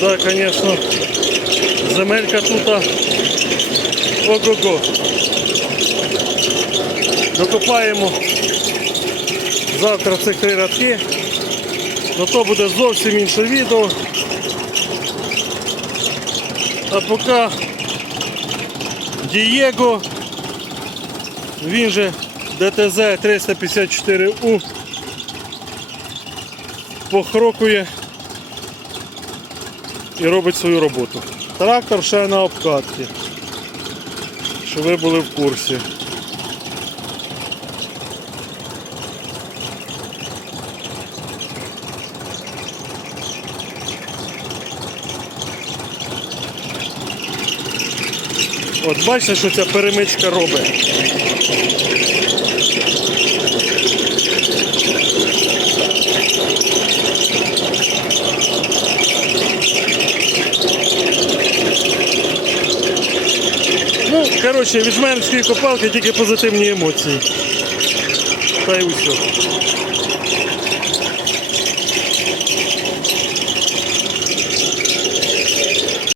Да, звісно, земелька тут ого-го. Докопаємо завтра цих три радки. Но то буде зовсім інше відео. А поки Дієго, він же ДТЗ 354У похрокує і робить свою роботу. Трактор ще на обкатці. Щоб ви були в курсі. От бачите, що ця перемичка робить. Коротше, від жменської копалки тільки позитивні емоції. Та й усе.